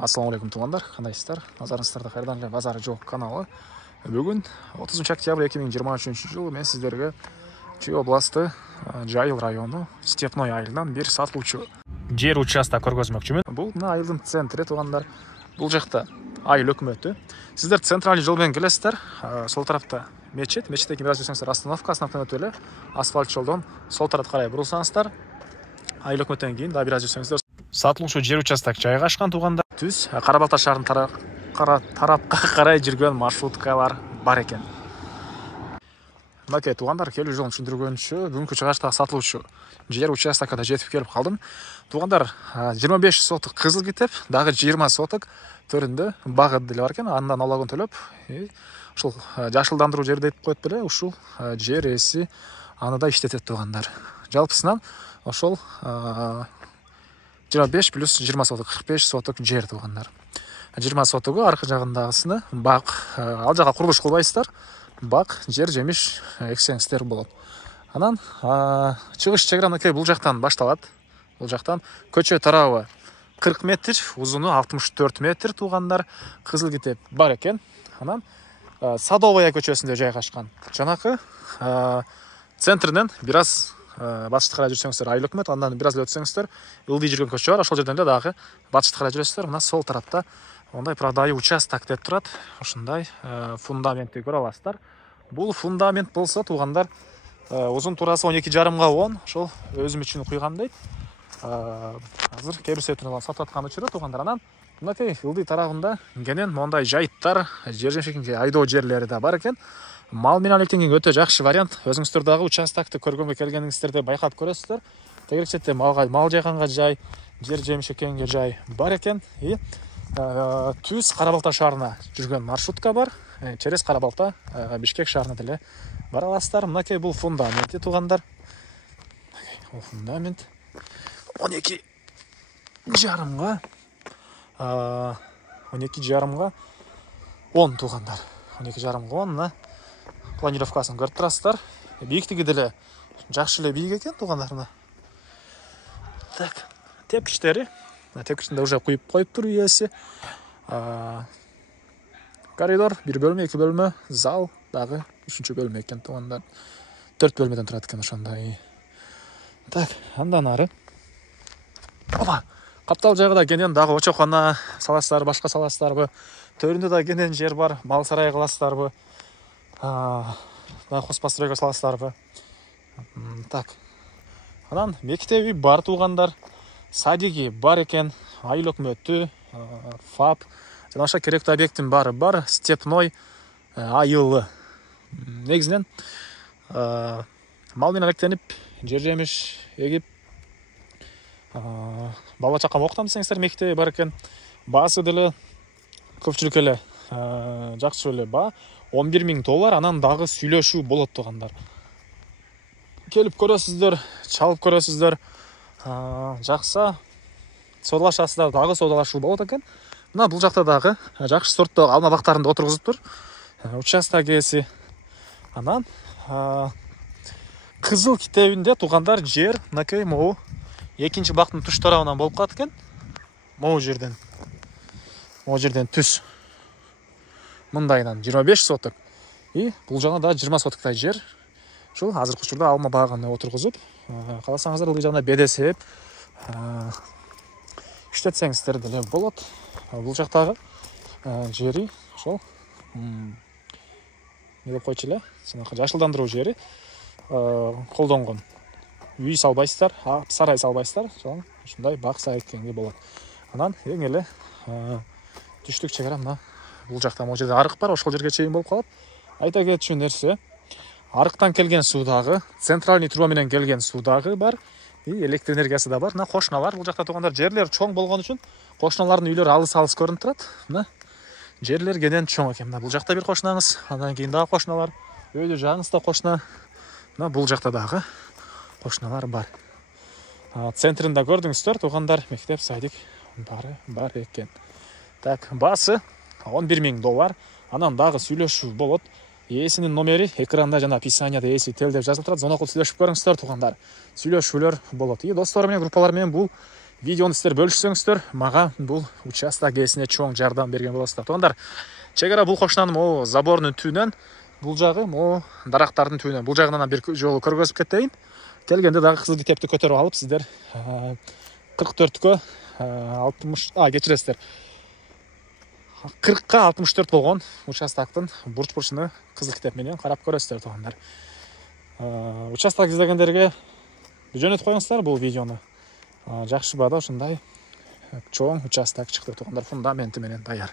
Ассалаумағалейкум туғандар, қандайсыздар? Назарыңыздарда қайырдан эле базары жоқ каналы. Бүгін 30 октябрь 2023 жылы мен сіздерге Чүй областы Жайыл районы Степной айылынан бір сатылуучу жер участок көргөзмөкчүмүн. Бұл мына айылдын центри туғандар. Бұл жақта айыл өкмөтү. Сіздер центральный жолмен келесіздер. Сол тарапта мечеттен біраз жүрсеңіздер остановка өтіп эле асфальт жолдон сол тарапка карай бурулсаңыздар, айыл өкмөттөн кийин да біраз жүрсеңіздер сатылуучу жер участок жайгашкан туғандар. Түз Карабалта шаарынын тарапка карай жүргөн маршруткалар бар экен. Мынакей туғандар, келүү жолун түшүндүргөнчө бүгүнкү чыгыштагы сатылуучу жер участокуна жетип келип калдым. Туғандар, 25 соток кызыл китеп, дагы 20 соток төрүндө багы деле бар экен. Андан налогун төлөп, ушул жашылдандыруу жер деп коет беле, ушул жер ээси аны да иштетет туғандар. Жалпысынан ошол 25 плюс 20 соток, 45 соток жер туғандар. 20 сотогу аркы жагындагысыны бак, ал жака курулуш кылбайсыздар. Бак, жер жемиш эксеңиздер болот. Анан чыгыш чек ара бул жактан башталат. Бул жактан көчө тарабы 40 метр, узуну 64 метр туғандар. Кызыл китеп бар экен. Анан Садовая көчөсүндө жайгашкан. Жанакы центрден бир аз батышты карай жүрсөңүздөр айыл өкмөт, андан бир аз өтсөңүздөр ылдый жүргөн көчө бар. Ошол жерден эле дагы батышты карай жүрөсүздөр. Мына сол тарапта ондай продаю участок деп турат. Ошондой фундаментти көрө аласыздар. Бул фундамент болсо туғандар, узун турасы 12,5 10. Ошол өзүм үчүн куйгам дейт. Азыр кээ бир себептен сатып аткан учуру туғандар. Анан мынакей ылдый тарабында кенен мондай жайыттар, жер жемшекке айдоо жерлери да бар экен. Мал менен алектенген өтө жакшы вариант. Өзүңүздөр дагы участокты көргөнгө келгениңиздерде байкап көрөсүздөр. Тегерекчетте мал жайганга жай, жер жемиш экенге жай бар экен. Түз Карабалта шаарына жүргөн маршрутка бар. Через Карабалта Бишкек шаарына деле бара аласыздар. Мынакей бул фундаменти туғандар. Бул фундамент 12,5 12,5 10 туғандар. 12,5 10 планировкасын көрүп турасыздар. Бийиктиги деле жакшы эле бийик экен туғандарына. Так, тепкичтери, тепкичинде уже куюп коюптур ээси. Коридор 1 бөлмө, 2 бөлмө, зал дагы 3 бөлмө экен туғандар. 4 бөлмөдөн турат экен ошондой. Так, андан ары. Опа, каптал жайга кенен дагы очокона саласыздар, башка саласыздарбы? Төрүндө да кенен жер бар, мал сарай кыласыздарбы? Хозпостройго саласыздарбы? Так. Анан мектеби бар туғандар, садиги бар экен, айыл өкмөтү, ФАП, жана ошо керектүү объекттин баары бар, Степной айылы. Негизинен мал менен алектенип, жер жемиш эгип, бала чакам окутам десеңиздер, мектеби бар экен. Баасы деле көпчүлүк эле жакшы эле баа, $11,000, анан дагы сүйлөшүү болот туғандар. Келип көрөсүздөр, чалып көрөсүздөр, жакса соодалашасыздар, дагы соодалашуу болот экен. Мына бул жакта дагы жакшы сорттуу алма бактарында отургузуптур. Участок ээси. Анан кызыл китебинде туғандар жер мынакей могу экинчи бактын туш тарабынан болуп калат экен. Могу жерден түз. Мындайынан 25 соток. Бул жагына да 20 сотоктай жер. Ушул азыркы учурда алма багына отургузуп, каласаңыздар ылдый жагына бедесеп иштетсеңиздер деле болот. Бул жактагы жери ошол не деп койчу эле, жашылдандыруу жери колдонгон. Үй салбайсыздар, сарай салбайсыздар, ушундай бак салгенге болот. Анан эң эле түштүк чек ара мына бул жакта могу жерде арык бар, ошол жерге чейин болуп калат. Айта кетчү нерсе, арыктан келген суу дагы, центральный труба менен келген суу дагы бар, электр энергиясы да бар. Мына кошуналар, бул жакта туғандар жерлер чоң болгон үчүн кошуналардын үйлөрү алыс-алыс көрүнүп турат. Мына жерлер кенен чоң экен. Мына бул жакта бир кошунаңыз, андан кийин дагы кошуналар, өйдө жагыңызда кошуна. Мына бул жакта дагы кошуналар бар. Центринде көрдүңүздөр туғандар, мектеп, садик бары бар экен. Так, баасы $11,000, анан дагы сүйлөшүү болот. Ээсинин номери экранда жана описанияда ээси тел деп жазылып турат. Зонокул сүйлөшүп көрүңүздөр туғандар. Сүйлөшүүлөр болот. Достор менен, группалар менен бул видеоны сіздер бөлішсеңіздер, маған бұл участок ээсине чоң жардам берген боласыздар. Туугандар, чек ара бул кошунанын могу забордун түбүнөн, бул жагы могу дарактардын түбүнөн, бул жагынан бир жолу көргөзүп кетейин. Келгенде дагы кызыл китепти көтөрүп алып, сиздер 44кө 60, кечиресиздер. 40ка 64 болгон участоктун бурч-бурчуну кызыл китеп менен карап көрөсүздөр туугандар. Участок издегендерге жөнөтүп коюңуздар бул видеону. Жакшы баада ушундай чоң участок чыкты туугандар, фундаменти менен даяр.